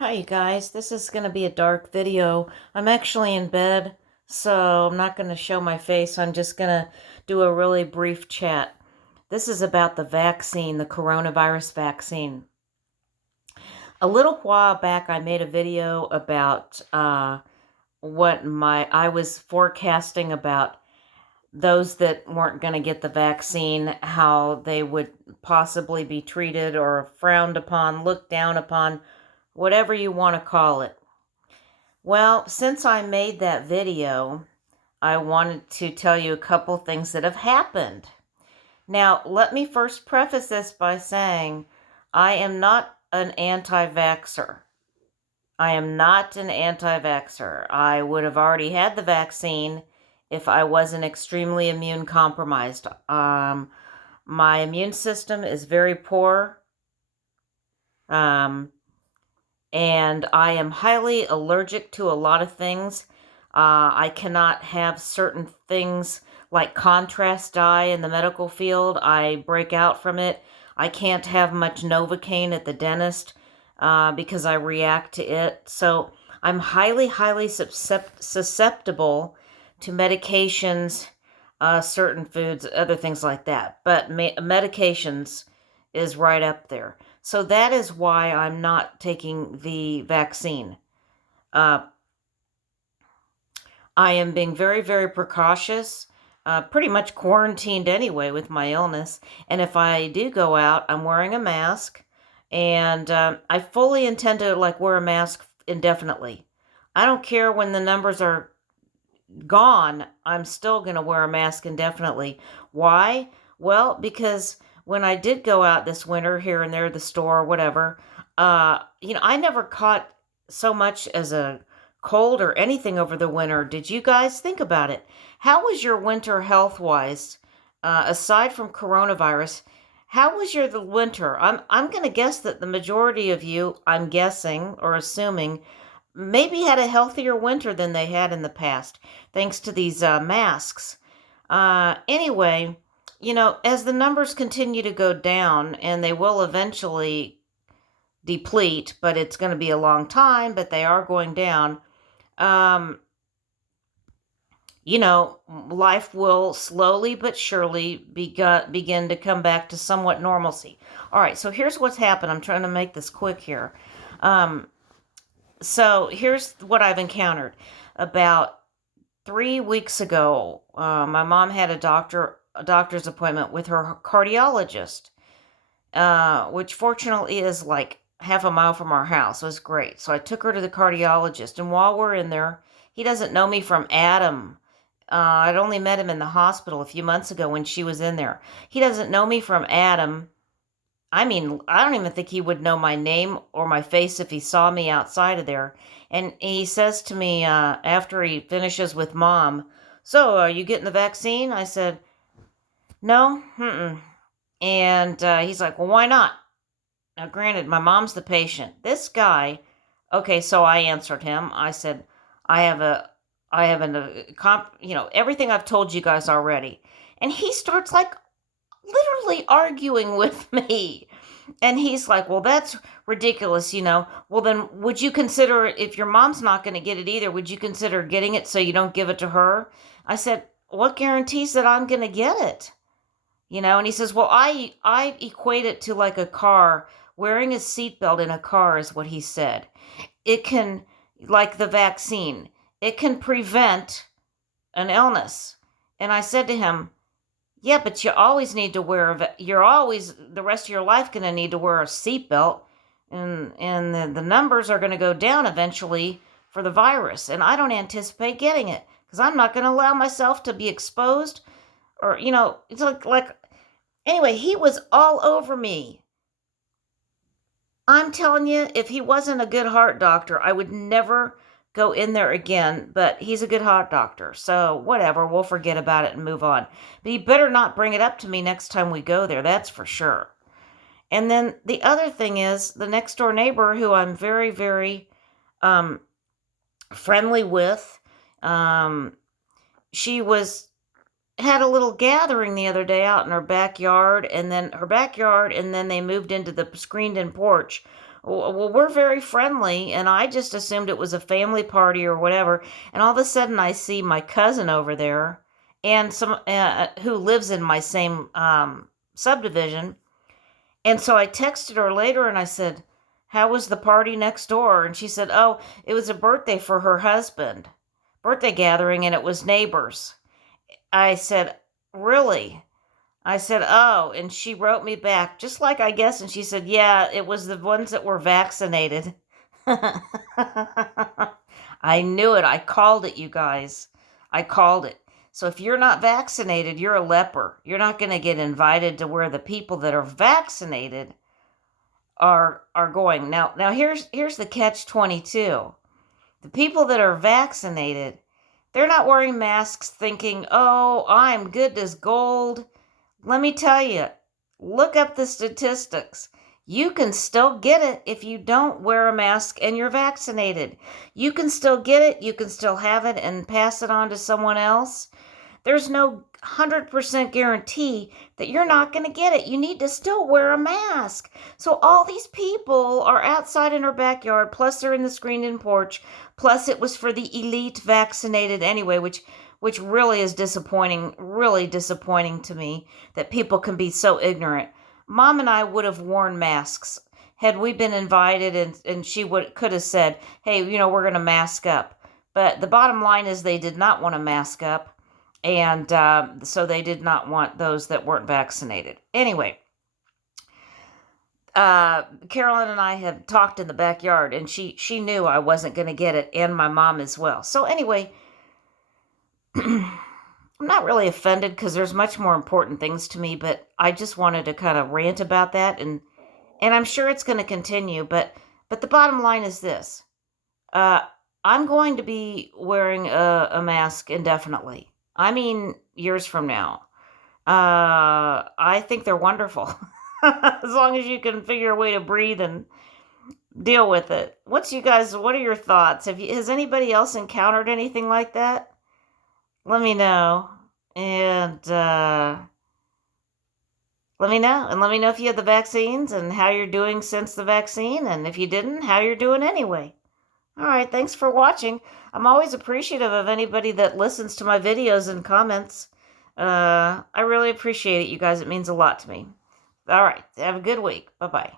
Hi, you guys. This is going to be a dark video. I'm actually in bed, so I'm not going to show my face. I'm just going to do a really brief chat. This is about the vaccine, the coronavirus vaccine. A little while back, I made a video about I was forecasting about those that weren't going to get the vaccine, how they would possibly be treated or frowned upon, looked down upon, whatever you want to call it. Well, since I made that video, I wanted to tell you a couple things that have happened. Now, let me first preface this by saying I am not an anti-vaxxer. I am not an anti-vaxxer. I would have already had the vaccine if I wasn't extremely immune compromised. My immune system is very poor. And I am highly allergic to a lot of things. I cannot have certain things like contrast dye in the medical field. I break out from it. I can't have much Novocaine at the dentist because I react to it. So I'm highly susceptible to medications, certain foods, other things like that. But medications is right up there. So that is why I'm not taking the vaccine. Uh, I am being very precautious, pretty much quarantined anyway with my illness. And if I do go out, I'm wearing a mask. And I fully intend to wear a mask indefinitely. I don't care when the numbers are gone, I'm still going to wear a mask indefinitely. Why? Well, because when I did go out this winter here and there at the store or whatever, I never caught so much as a cold or anything over the winter. Did you guys think about it? How was your winter health wise, aside from coronavirus? How was your the winter? I'm going to guess that the majority of you, I'm guessing or assuming, maybe had a healthier winter than they had in the past, thanks to these masks. Anyway, as the numbers continue to go down, and they will eventually deplete, but it's going to be a long time, but they are going down. Um, Life will slowly but surely begin to come back to somewhat normalcy. All right, so here's what's happened. I'm trying to make this quick here. Um, so here's what I've encountered. About 3 weeks ago, my mom had a doctor's appointment with her cardiologist, which fortunately is like half a mile from our house. It was great. So I took her to the cardiologist, and while we're in there, he doesn't know me from Adam. I'd only met him in the hospital a few months ago when she was in there. He doesn't know me from Adam. I mean, I don't even think he would know my name or my face if he saw me outside of there. And he says to me after he finishes with mom, "So, are you getting the vaccine?" I said, "No, mm-mm." And he's like, "Well, why not?" Now, granted, my mom's the patient. This guy, okay, so I answered him. I said, I have a, I have everything I've told you guys already. And he starts literally arguing with me. And he's like, "Well, that's ridiculous. Well, then would you consider, if your mom's not going to get it either, would you consider getting it so you don't give it to her?" I said, "What guarantees that I'm going to get it?" And he says, "Well, I equate it to like a car. Wearing a seatbelt in a car is what he said. It can, like the vaccine, it can prevent an illness." And I said to him, "Yeah, but you always need to you're always, the rest of your life, going to need to wear a seatbelt. And the numbers are going to go down eventually for the virus. And I don't anticipate getting it because I'm not going to allow myself to be exposed." Or, it's anyway, he was all over me. I'm telling you, if he wasn't a good heart doctor, I would never go in there again. But he's a good heart doctor. So whatever, we'll forget about it and move on. But he better not bring it up to me next time we go there. That's for sure. And then the other thing is the next door neighbor, who I'm very um, friendly with, she had a little gathering the other day out in her backyard, and then they moved into the screened-in porch. Well, we're very friendly, and I just assumed it was a family party or whatever. And all of a sudden, I see my cousin over there, and some who lives in my same subdivision. And so I texted her later, and I said, "How was the party next door?" And she said, "Oh, it was a birthday for her husband, birthday gathering, and it was neighbors." I said, "Really?" I said, "Oh," and she wrote me back, just like I guess, and she said, "Yeah, it was the ones that were vaccinated." I knew it. I called it, you guys. I called it. So if you're not vaccinated, you're a leper. You're not going to get invited to where the people that are vaccinated are going. Now here's the catch 22. The people that are vaccinated, they're not wearing masks thinking, "Oh, I'm good as gold." Let me tell you, look up the statistics. You can still get it if you don't wear a mask and you're vaccinated. You can still get it, you can still have it and pass it on to someone else. There's no 100% guarantee that you're not going to get it. You need to still wear a mask. So all these people are outside in our backyard, plus they're in the screened-in porch, plus it was for the elite vaccinated anyway, which really is disappointing, really disappointing to me that people can be so ignorant. Mom and I would have worn masks had we been invited, and she could have said, "Hey, we're going to mask up." But the bottom line is they did not want to mask up, and so they did not want those that weren't vaccinated. Anyway, Carolyn and I have talked in the backyard, and she knew I wasn't going to get it, and my mom as well. So anyway, I'm not really offended because there's much more important things to me, but I just wanted to kind of rant about that, and I'm sure it's going to continue. But the bottom line is this: I'm going to be wearing a mask indefinitely. I mean, years from now. I think they're wonderful. As long as you can figure a way to breathe and deal with it. What are your thoughts? Has anybody else encountered anything like that? Let me know. And let me know. And let me know if you had the vaccines and how you're doing since the vaccine. And if you didn't, how you're doing anyway. All right, thanks for watching. I'm always appreciative of anybody that listens to my videos and comments. I really appreciate it, you guys. It means a lot to me. All right, have a good week. Bye-bye.